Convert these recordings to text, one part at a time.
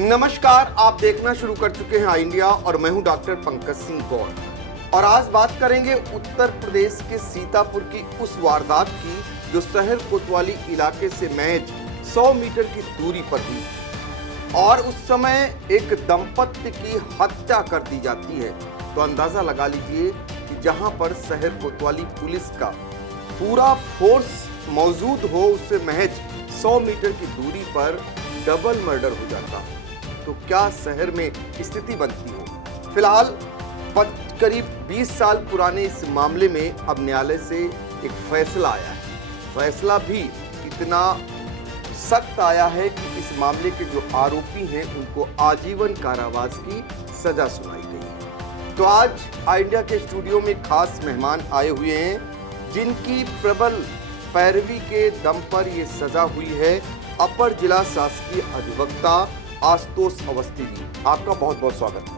नमस्कार, आप देखना शुरू कर चुके हैं आई इंडिया और मैं हूं डॉक्टर पंकज सिंह गौर। और आज बात करेंगे उत्तर प्रदेश के सीतापुर की उस वारदात की जो शहर कोतवाली इलाके से महज 100 मीटर की दूरी पर हुई और उस समय एक दंपत्ति की हत्या कर दी जाती है। तो अंदाजा लगा लीजिए कि जहां पर शहर कोतवाली पुलिस का पूरा फोर्स मौजूद हो, उससे महज 100 मीटर की दूरी पर डबल मर्डर हो जाता, तो क्या शहर में स्थिति बनती हो। फिलहाल करीब 20 साल पुराने इस मामले में अब न्यायालय से एक फैसला आया है। फैसला भी इतना सख्त आया है कि इस मामले के जो आरोपी हैं उनको आजीवन कारावास की सजा सुनाई गई है। तो आज आई इंडिया के स्टूडियो में खास मेहमान आए हुए हैं जिनकी प्रबल पैरवी के दम पर यह सजा हुई है। अपर जिला शासकीय अधिवक्ता आशुतोष अवस्थी जी, आपका बहुत बहुत स्वागत है।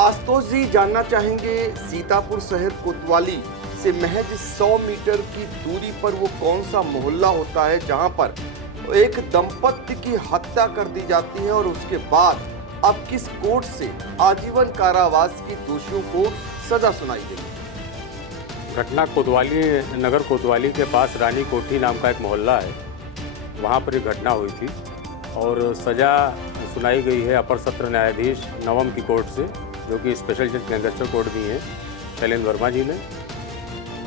आशुतोष जी, जानना चाहेंगे सीतापुर शहर कोतवाली से महज 100 मीटर की दूरी पर वो कौन सा मोहल्ला होता है जहां पर एक दंपत्ति की हत्या कर दी जाती है और उसके बाद अब किस कोर्ट से आजीवन कारावास की दोषियों को सजा सुनाई गई। घटना कोतवाली नगर कोतवाली के पास रानी कोठी नाम का एक मोहल्ला है, वहाँ पर एक घटना हुई थी और सज़ा सुनाई गई है अपर सत्र न्यायाधीश नवम की कोर्ट से, जो कि स्पेशल जज गैंगस्टर कोर्ट भी हैं शैलेंद्र वर्मा जी ने।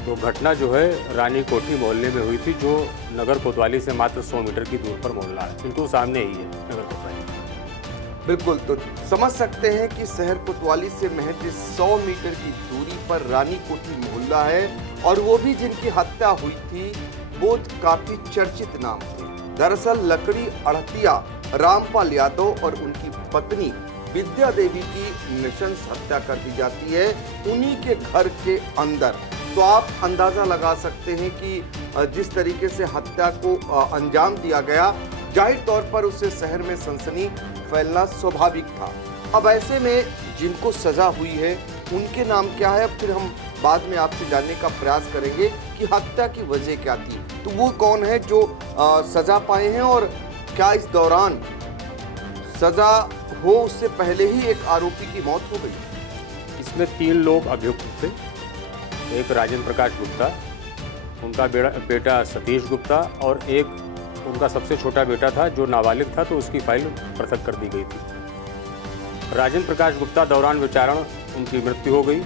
तो घटना जो है रानी कोठी मोहल्ले में हुई थी, जो नगर कोतवाली से मात्र 100 मीटर की दूर पर मोहल्ला है, बिल्कुल सामने ही है नगर कोतवाली। बिल्कुल, तो समझ सकते हैं कि शहर कोतवाली से महज 100 मीटर की दूरी पर रानी कोठी मोहल्ला है और वो भी जिनकी हत्या हुई थी वो काफी चर्चित नाम थे। दरअसल लकड़ी अड़तिया रामपाल यादव और उनकी पत्नी विद्या देवी की नृशंस हत्या कर दी जाती है उन्हीं के घर के अंदर। तो आप अंदाजा लगा सकते हैं कि जिस तरीके से हत्या को अंजाम दिया गया, जाहिर तौर पर उससे शहर में सनसनी फैलना स्वाभाविक था। अब ऐसे में जिनको सजा हुई है उनके नाम क्या है, फिर हम बाद में आपसे जानने का प्रयास करेंगे कि हत्या की वजह क्या थी। तो वो कौन है जो सजा पाए हैं और क्या इस दौरान सजा हो उससे पहले ही एक आरोपी की मौत हो गई। इसमें 3 लोग अभियुक्त थे। एक राजेंद्र प्रकाश गुप्ता, उनका बेटा सतीश गुप्ता और एक उनका सबसे छोटा बेटा था जो नाबालिग था, तो उसकी फाइल पृथक कर दी गई थी। राजेंद्र प्रकाश गुप्ता दौरान विचारण उनकी मृत्यु हो गई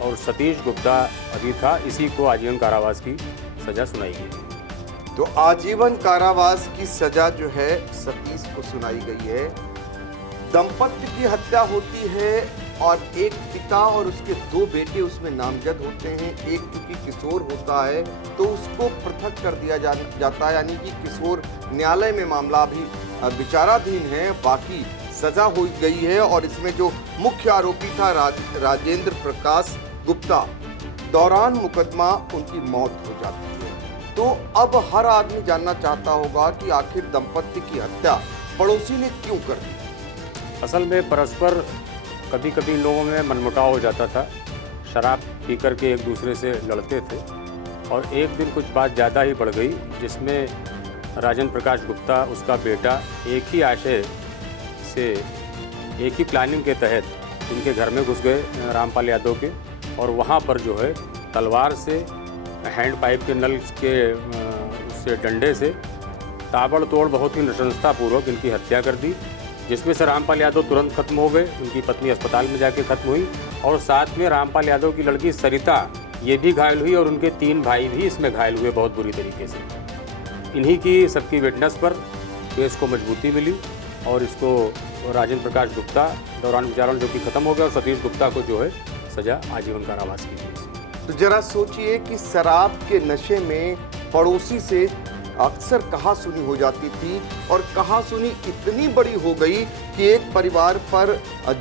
और सतीश गुप्ता अभी था, इसी को आजीवन कारावास की सजा सुनाई गई। तो आजीवन कारावास की सजा जो है सतीश को सुनाई गई है। दंपत्ति की हत्या होती है और एक पिता और उसके 2 बेटे उसमें नामजद होते हैं। एक चूंकि किशोर होता है तो उसको पृथक कर दिया जाता है, यानी कि किशोर न्यायालय में मामला भी विचाराधीन है, बाकी सजा हो गई है। और इसमें जो मुख्य आरोपी था राजेंद्र प्रकाश गुप्ता, दौरान मुकदमा उनकी मौत हो जाती है। तो अब हर आदमी जानना चाहता होगा कि आखिर दंपत्ति की हत्या पड़ोसी ने क्यों कर दी। असल में परस्पर कभी कभी लोगों में मनमुटाव हो जाता था, शराब पी कर के एक दूसरे से लड़ते थे और एक दिन कुछ बात ज़्यादा ही बढ़ गई, जिसमें राजेंद्र प्रकाश गुप्ता, उसका बेटा, एक ही आशय से एक ही प्लानिंग के तहत इनके घर में घुस गए रामपाल यादव के, और वहाँ पर जो है तलवार से, हैंड पाइप के नल के उससे डंडे से ताबड़तोड़ बहुत ही नृशंसतापूर्वक इनकी हत्या कर दी, जिसमें से रामपाल यादव तुरंत खत्म हो गए, उनकी पत्नी अस्पताल में जाके खत्म हुई और साथ में रामपाल यादव की लड़की सरिता ये भी घायल हुई और उनके 3 भाई भी इसमें घायल हुए बहुत बुरी तरीके से। इन्हीं की सबकी विटनेस पर केस को मजबूती मिली और इसको राजेंद्र प्रकाश गुप्ता दौरान विचारण जो कि खत्म हो गया और सतीश गुप्ता को जो है सजा आजीवन कारावास की गई। तो जरा सोचिए कि शराब के नशे में पड़ोसी से अक्सर कहासुनी हो जाती थी और कहासुनी इतनी बड़ी हो गई कि एक परिवार पर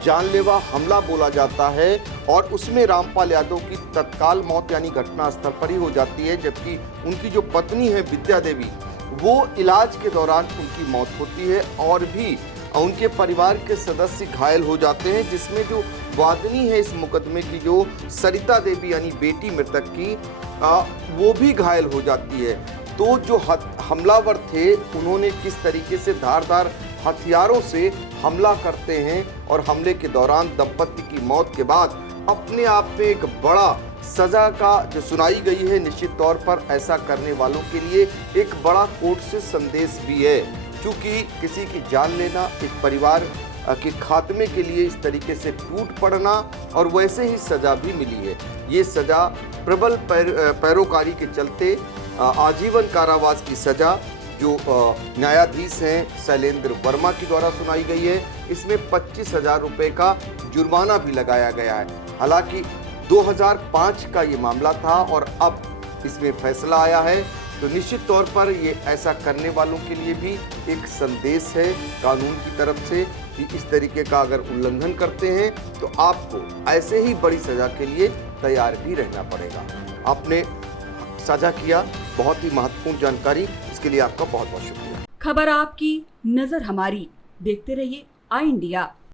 जानलेवा हमला बोला जाता है और उसमें रामपाल यादव की तत्काल मौत यानी घटनास्थल पर ही हो जाती है, जबकि उनकी जो पत्नी है विद्या देवी, वो इलाज के दौरान उनकी मौत होती है और भी उनके परिवार के सदस्य घायल हो जाते हैं, जिसमें जो वादनी है इस मुकदमे की, जो सरिता देवी यानी बेटी मृतक की, वो भी घायल हो जाती है। तो जो हमलावर थे उन्होंने किस तरीके से धारदार हथियारों से हमला करते हैं और हमले के दौरान दंपति की मौत के बाद अपने आप में एक बड़ा सजा का जो सुनाई गई है। निश्चित तौर पर ऐसा करने वालों के लिए एक बड़ा कोर्ट से संदेश भी है, क्योंकि किसी की जान लेना, एक परिवार के खात्मे के लिए इस तरीके से टूट पड़ना, और वैसे ही सजा भी मिली है। ये सजा प्रबल पैरोकारी के चलते आजीवन कारावास की सजा जो न्यायाधीश हैं शैलेंद्र वर्मा के द्वारा सुनाई गई है। इसमें 25,000 रुपये का जुर्माना भी लगाया गया है। हालांकि 2005 का ये मामला था और अब इसमें फैसला आया है, तो निश्चित तौर पर ये ऐसा करने वालों के लिए भी एक संदेश है कानून की तरफ से कि इस तरीके का अगर उल्लंघन करते हैं तो आपको ऐसे ही बड़ी सजा के लिए तैयार भी रहना पड़ेगा। आपने साझा किया बहुत ही महत्वपूर्ण जानकारी, इसके लिए आपका बहुत बहुत शुक्रिया। खबर आपकी, नजर हमारी, देखते रहिए आई इंडिया।